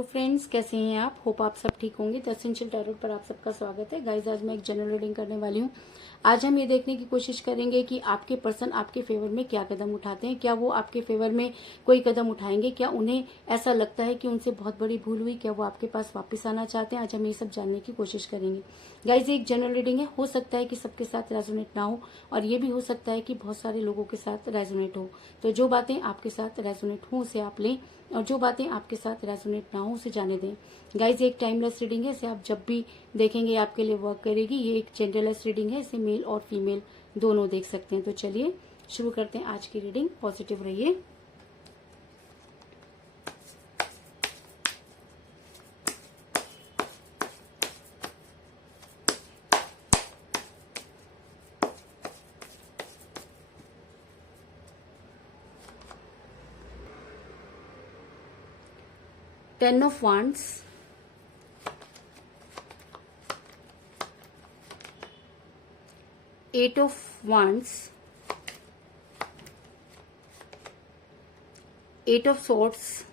Hello friends, कैसे हैं आप? होप आप सब ठीक होंगे। द एसेंशियल टैरोट पर आप सबका स्वागत है। गाइज, आज मैं एक जनरल रीडिंग करने वाली हूँ। आज हम ये देखने की कोशिश करेंगे कि आपके पर्सन आपके फेवर में क्या कदम उठाते हैं। क्या वो आपके फेवर में कोई कदम उठाएंगे? क्या उन्हें ऐसा लगता है कि उनसे बहुत बड़ी भूल हुई? क्या वो आपके पास वापस आना चाहते हैं? आज हम ये सब जानने की कोशिश करेंगे। गाइज, एक जनरल रीडिंग है, हो सकता है कि सबके साथ रेजोनेट ना हो, और ये भी हो सकता है कि बहुत सारे लोगों के साथ रेजोनेट हो। तो जो बातें आपके साथ रेजोनेट हो उसे आप लें, और जो बातें आपके साथ रेजोनेट ना हो उसे जाने दें। गाइज, एक टाइमलेस रीडिंग है, इसे आप जब भी देखेंगे आपके लिए वर्क करेगी। ये एक जेंडरलेस रीडिंग है, इसे मेल और फीमेल दोनों देख सकते हैं। तो चलिए शुरू करते हैं आज की रीडिंग। पॉजिटिव रहिए। Ten of wands, eight of wands, eight of swords,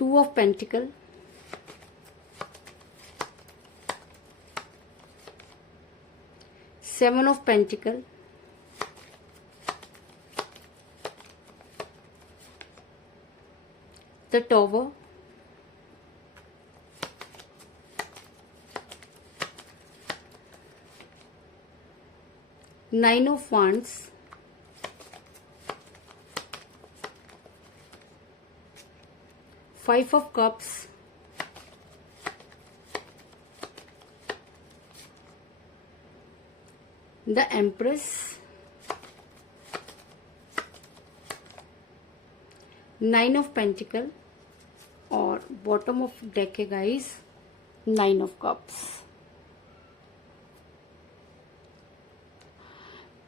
two of pentacle, seven of pentacle, the tower, nine of wands, five of cups, the empress, nine of pentacle, और बॉटम ऑफ डेक है guys, nine of cups.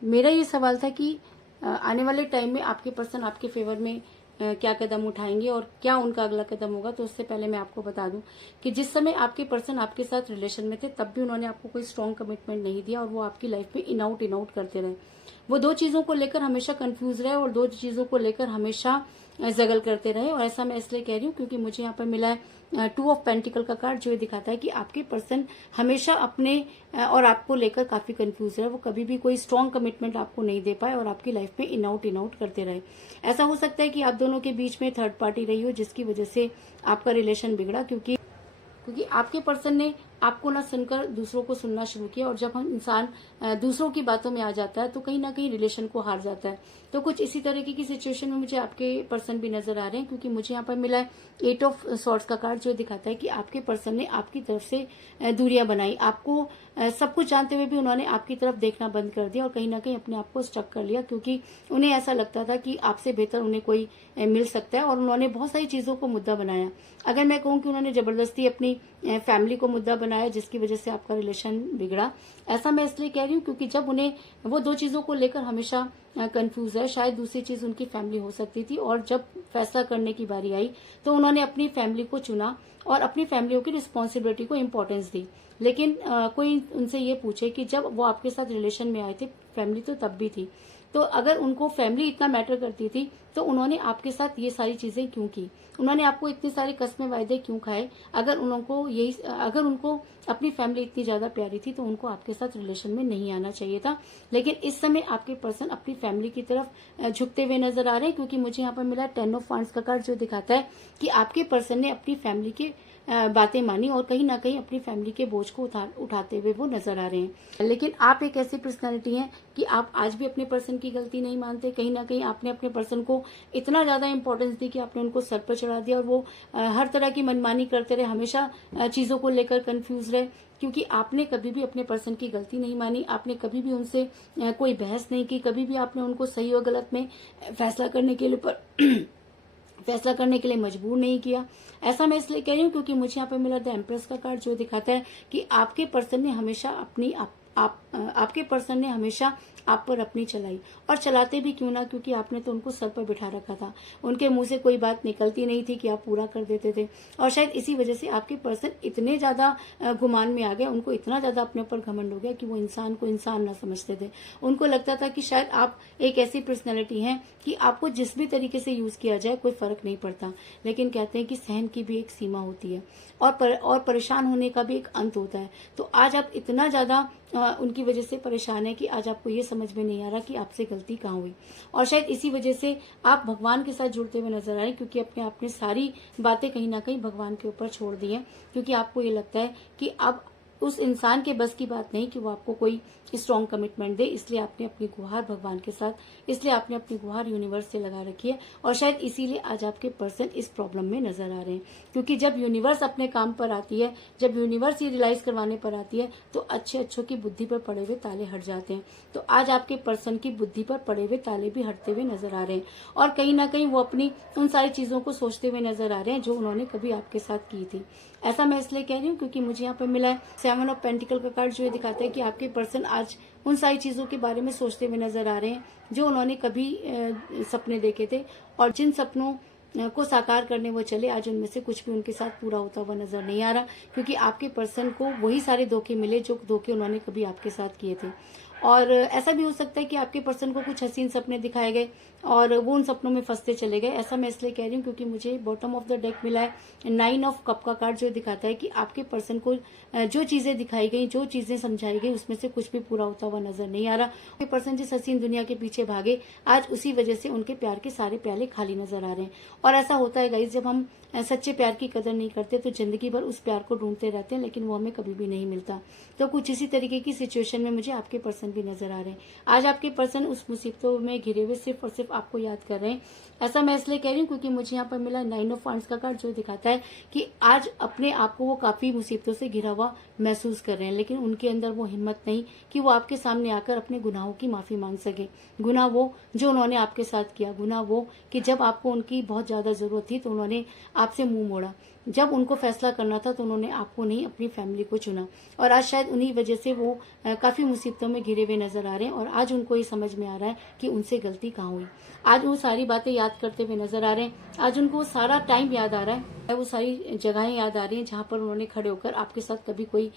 मेरा ये सवाल था कि आने वाले time में आपके पर्सन आपके फेवर में क्या कदम उठाएंगे और क्या उनका अगला कदम होगा। तो उससे पहले मैं आपको बता दूं कि जिस समय आपके पर्सन आपके साथ रिलेशन में थे तब भी उन्होंने आपको कोई स्ट्रॉन्ग कमिटमेंट नहीं दिया, और वो आपकी लाइफ में इन आउट करते रहे। वो दो चीजों को लेकर हमेशा कंफ्यूज रहे और दो चीजों को लेकर हमेशा जगल करते रहे। और ऐसा मैं इसलिए कह रही हूँ क्योंकि मुझे यहाँ पर मिला है टू ऑफ पेंटिकल का कार्ड, जो ये दिखाता है कि आपके पर्सन हमेशा अपने और आपको लेकर काफी कंफ्यूज रहे। वो कभी भी कोई स्ट्रॉन्ग कमिटमेंट आपको नहीं दे पाए और आपकी लाइफ में इन आउट करते रहे। ऐसा हो सकता है कि आप दोनों के बीच में थर्ड पार्टी रही हो जिसकी वजह से आपका रिलेशन बिगड़ा, क्योंकि आपके पर्सन ने आपको ना सुनकर दूसरों को सुनना शुरू किया। और जब हम इंसान दूसरों की बातों में आ जाता है तो कहीं ना कहीं रिलेशन को हार जाता है। तो कुछ इसी तरीके की सिचुएशन में मुझे आपके पर्सन भी नजर आ रहे हैं, क्योंकि मुझे यहाँ पर मिला है एट ऑफ सॉर्ड्स का कार्ड, जो दिखाता है कि आपके पर्सन ने आपकी तरफ से दूरियां बनाई। आपको सब कुछ जानते हुए भी उन्होंने आपकी तरफ देखना बंद कर दिया और कहीं ना कहीं अपने आप को स्टक कर लिया, क्योंकि उन्हें ऐसा लगता था कि आपसे बेहतर उन्हें कोई मिल सकता है। और उन्होंने बहुत सारी चीजों को मुद्दा बनाया। अगर मैं कहूँ कि उन्होंने जबरदस्ती अपनी फैमिली को मुद्दा बनाया, जिसकी वजह से आपका रिलेशन बिगड़ा। ऐसा मैं इसलिए कह रही हूँ क्योंकि जब उन्हें वो दो चीजों को लेकर हमेशा कंफ्यूज है, शायद दूसरी चीज उनकी फैमिली हो सकती थी, और जब फैसला करने की बारी आई तो उन्होंने अपनी फैमिली को चुना और अपनी फैमिलियों की रिस्पॉन्सिबिलिटी को इम्पोर्टेंस दी। लेकिन कोई उनसे ये पूछे कि जब वो आपके साथ रिलेशन में आए थे, फैमिली तो तब भी थी, तो अगर उनको फैमिली इतना मैटर करती थी तो उन्होंने आपके साथ ये सारी चीजें क्यों की? उन्होंने आपको इतने सारे कस्में वायदे क्यों खाए? अगर उनको अपनी फैमिली इतनी ज्यादा प्यारी थी तो उनको आपके साथ रिलेशन में नहीं आना चाहिए था। लेकिन इस समय आपके पर्सन अपनी फैमिली की तरफ झुकते हुए नजर आ रहे हैं, क्योंकि मुझे यहाँ पर मिला टेन ऑफ वांड्स का कार्ड, जो दिखाता है कि आपके पर्सन ने अपनी फैमिली के बातें मानी और कहीं ना कहीं अपनी फैमिली के बोझ को उठाते हुए वो नजर आ रहे हैं। लेकिन आप एक ऐसी पर्सनालिटी हैं कि आप आज भी अपने पर्सन की गलती नहीं मानते। कहीं ना कहीं आपने अपने पर्सन को इतना ज्यादा इंपॉर्टेंस दी कि आपने उनको सर पर चढ़ा दिया, और वो हर तरह की मनमानी करते रहे, हमेशा चीजों को लेकर कंफ्यूज रहे, क्योंकि आपने कभी भी अपने पर्सन की गलती नहीं मानी। आपने कभी भी उनसे कोई बहस नहीं की, कभी भी आपने उनको सही और गलत में फैसला करने के लिए मजबूर नहीं किया। ऐसा मैं इसलिए कह रही हूँ क्योंकि मुझे यहाँ पे मिला द एम्प्रेस का कार्ड, जो दिखाता है कि आपके पर्सन ने हमेशा आप पर अपनी चलाई, और चलाते भी क्यों ना, क्योंकि आपने तो उनको सर पर बिठा रखा था। उनके मुंह से कोई बात निकलती नहीं थी कि आप पूरा कर देते थे, और शायद इसी वजह से आपके पर्सन इतने ज्यादा गुमान में आ गए, उनको इतना ज्यादा अपने ऊपर घमंड हो गया कि वो इंसान को इंसान ना समझते थे। उनको लगता था कि शायद आप एक ऐसी पर्सनैलिटी हैं कि आपको जिस भी तरीके से यूज किया जाए कोई फर्क नहीं पड़ता। लेकिन कहते हैं कि सहन की भी एक सीमा होती है, और परेशान होने का भी एक अंत होता है। तो आज आप इतना ज्यादा उनकी वजह से परेशान है कि आज आपको ये समझ में नहीं आ रहा कि आपसे गलती कहाँ हुई, और शायद इसी वजह से आप भगवान के साथ जुड़ते हुए नजर आ रहे हैं, क्योंकि अपने आपने सारी बातें कहीं ना कहीं भगवान के ऊपर छोड़ दी हैं, क्योंकि आपको ये लगता है कि अब उस इंसान के बस की बात नहीं कि वो आपको कोई स्ट्रॉन्ग कमिटमेंट दे, इसलिए आपने अपनी गुहार भगवान के साथ, इसलिए आपने अपनी गुहार यूनिवर्स से लगा रखी है, और शायद इसीलिए आज आपके पर्सन इस प्रॉब्लम में नजर आ रहे हैं। क्योंकि जब यूनिवर्स अपने काम पर आती है, जब यूनिवर्स ये रियलाइज करवाने पर आती है, तो अच्छों की बुद्धि पर पड़े हुए ताले हट जाते हैं। तो आज आपके पर्सन की बुद्धि पर पड़े हुए ताले भी हटते हुए नजर आ रहे हैं, और कहीं ना कहीं वो अपनी उन सारी चीजों को सोचते हुए नजर आ रहे हैं जो उन्होंने कभी आपके साथ की थी। ऐसा मैं इसलिए कह रही हूँ क्योंकि मुझे यहाँ पर मिला है 7 ऑफ पेंटिकल का कार्ड, जो ये दिखाता है कि आपके पर्सन आज उन सारी चीजों के बारे में सोचते हुए नजर आ रहे हैं जो उन्होंने कभी सपने देखे थे, और जिन सपनों को साकार करने वो चले, आज उनमें से कुछ भी उनके साथ पूरा होता हुआ नजर नहीं आ रहा, क्योंकि आपके पर्सन को वही सारे धोखे मिले जो धोखे उन्होंने कभी आपके साथ किए थे। और ऐसा भी हो सकता है कि आपके पर्सन को कुछ हसीन सपने दिखाए गए और वो उन सपनों में फंसते चले गए। ऐसा मैं इसलिए कह रही हूँ क्योंकि मुझे बॉटम ऑफ द डेक मिला है 9 ऑफ कप का कार्ड, जो दिखाता है कि आपके पर्सन को जो चीजें दिखाई गई, जो चीजें समझाई गई, उसमें से कुछ भी पूरा होता हुआ नजर नहीं आ रहा। आपके पर्सन जिस हसीन दुनिया के पीछे भागे, आज उसी वजह से उनके प्यार के सारे प्याले खाली नजर आ रहे हैं। और ऐसा होता है गाइस, जब हम सच्चे प्यार की कदर नहीं करते तो जिंदगी भर उस प्यार को ढूंढते रहते हैं, लेकिन वो हमें कभी भी नहीं मिलता। तो कुछ इसी तरीके की सिचुएशन में मुझे आपके पर्सन भी नजर आ रहे हैं। आज आपके पर्सन उस मुसीबतों में घिरे हुए सिर्फ और सिर्फ आपको याद कर रहे हैं। ऐसा मैं इसलिए कह रही हूँ क्योंकि मुझे यहाँ पर मिला 9 ऑफ वांड्स का कार्ड, जो दिखाता है कि आज अपने आप को वो काफी मुसीबतों से घिरा हुआ महसूस कर रहे हैं, लेकिन उनके अंदर वो हिम्मत नहीं कि वो आपके सामने आकर अपने गुनाहों की माफी मांग सके। गुनाह वो जो उन्होंने आपके साथ किया, गुनाह वो कि जब आपको उनकी बहुत ज्यादा जरूरत थी तो उन्होंने आपसे मुंह मोड़ा, जब उनको फैसला करना था तो उन्होंने आपको नहीं अपनी फैमिली को चुना, और आज शायद उन्हीं वजह से वो काफी मुसीबतों में घिरे हुए नजर आ रहे हैं। और आज उनको ये समझ में आ रहा है कि उनसे गलती कहाँ हुई। आज वो सारी बातें याद करते हुए नजर आ रहे हैं। आज उनको सारा टाइम याद आ रहा है, वो सारी जगहें याद आ रही हैं जहां पर उन्होंने खड़े होकर आपके साथ कभी कोई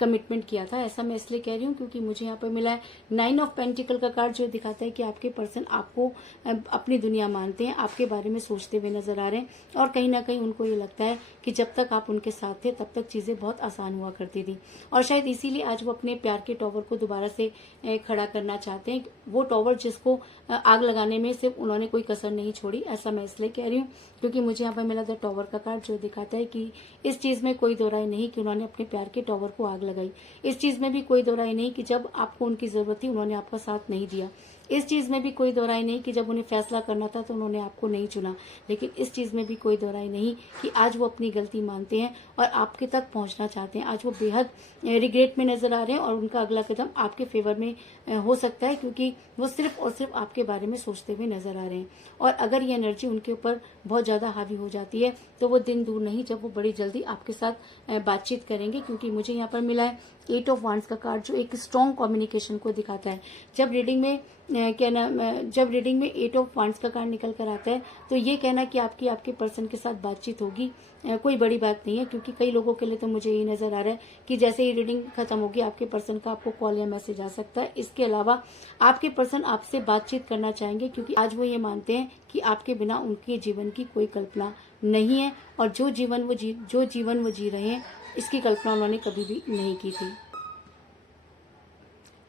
कमिटमेंट किया था। ऐसा मैं इसलिए कह रही हूँ क्योंकि मुझे यहाँ पर मिला है 9 ऑफ पेंटिकल का कार्ड, जो दिखाता है कि आपके पर्सन आपको अपनी दुनिया मानते हैं, आपके बारे में सोचते हुए नजर आ रहे हैं, और कहीं ना कहीं उनको ये लगता है कि जब तक आप उनके साथ थे तब तक चीजें बहुत आसान हुआ करती थी, और शायद इसीलिए आज वो अपने प्यार के टॉवर को दोबारा से खड़ा करना चाहते हैं। वो टॉवर जिसको आग लगाने में सिर्फ उन्होंने कोई कसर नहीं छोड़ी। ऐसा मैं इसलिए कह रही हूँ क्योंकि मुझे यहाँ पर मिला द टॉवर का कार्ड, जो दिखाता है कि इस चीज में कोई दो राय नहीं कि उन्होंने अपने प्यार के टॉवर को आग लगाई। इस चीज में भी कोई दो राय नहीं कि जब आपको उनकी जरूरत थी उन्होंने आपका साथ नहीं दिया। इस चीज में भी कोई दो राय नहीं कि जब उन्हें फैसला करना था तो उन्होंने आपको नहीं चुना। लेकिन इस चीज में भी कोई दो राय नहीं कि आज वो अपनी गलती मानते हैं और आपके तक पहुंचना चाहते हैं। आज वो बेहद रिग्रेट में नजर आ रहे हैं और उनका अगला कदम आपके फेवर में हो सकता है, क्योंकि वो सिर्फ और सिर्फ आपके बारे में सोचते हुए नजर आ रहे हैं। और अगर ये एनर्जी उनके ऊपर बहुत ज्यादा हावी हो जाती है तो वो दिन दूर नहीं जब वो बड़ी जल्दी आपके साथ बातचीत करेंगे, क्योंकि मुझे यहाँ पर मिला है 8 ऑफ वांड्स का कार्ड, जो एक स्ट्रॉन्ग कम्युनिकेशन को दिखाता है। जब रीडिंग में 8 ऑफ वांड्स का कार्ड निकल कर आता है तो ये कहना कि आपके पर्सन के साथ बातचीत होगी कोई बड़ी बात नहीं है, क्योंकि कई लोगों के लिए तो मुझे यही नजर आ रहा है कि जैसे ही रीडिंग खत्म होगी आपके पर्सन का आपको कॉल या मैसेज आ सकता है। इसके अलावा आपके पर्सन आपसे बातचीत करना चाहेंगे, क्योंकि आज वो ये मानते हैं कि आपके बिना उनके जीवन की कोई कल्पना नहीं है, और जो जीवन वो जी रहे हैं इसकी कल्पना उन्होंने कभी भी नहीं की थी।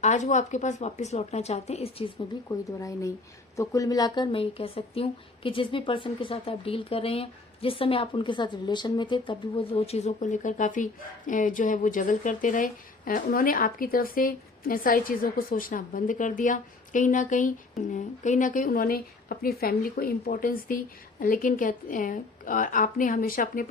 आज वो आपके पास वापस लौटना चाहते हैं, इस चीज में भी कोई दो राय नहीं। तो कुल मिलाकर मैं ये कह सकती हूँ कि जिस भी पर्सन के साथ आप डील कर रहे हैं, जिस समय आप उनके साथ रिलेशन में थे तब भी वो दो चीजों को लेकर काफी जो है वो जगल करते रहे। उन्होंने आपकी तरफ से सारी चीजों को सोचना बंद कर दिया। कहीं ना कहीं उन्होंने अपनी फैमिली को इम्पोर्टेंस दी, लेकिन आपने हमेशा अपने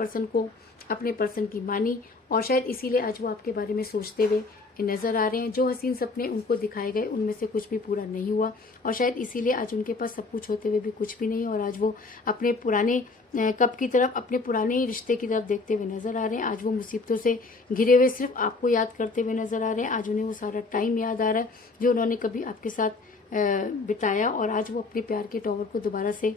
पर्सन की मानी, और शायद इसीलिए आज वो आपके बारे में सोचते हुए नजर आ रहे हैं। जो हसीन सपने उनको दिखाए गए उनमें से कुछ भी पूरा नहीं हुआ और शायद इसीलिए आज उनके पास सब कुछ होते हुए भी कुछ भी नहीं है और आज वो अपने पुराने कब की तरफ, अपने पुराने रिश्ते की तरफ देखते हुए नजर आ रहे हैं। आज वो मुसीबतों से घिरे हुए सिर्फ आपको याद करते हुए नजर आ रहे हैं। आज उन्हें वो सारा टाइम याद आ रहा है जो उन्होंने कभी आपके साथ बिताया और आज वो अपने प्यार के टॉवर को दोबारा से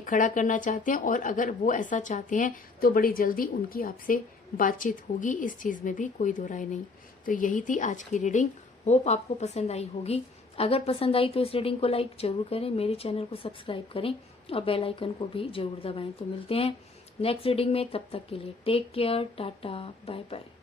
खड़ा करना चाहते हैं और अगर वो ऐसा चाहते हैं तो बड़ी जल्दी उनकी आपसे बातचीत होगी, इस चीज में भी कोई दो राय नहीं। तो यही थी आज की रीडिंग। होप आपको पसंद आई होगी। अगर पसंद आई तो इस रीडिंग को लाइक जरूर करें, मेरे चैनल को सब्सक्राइब करें और बेल आइकन को भी जरूर दबाएं। तो मिलते हैं नेक्स्ट रीडिंग में, तब तक के लिए take care, tata, bye bye.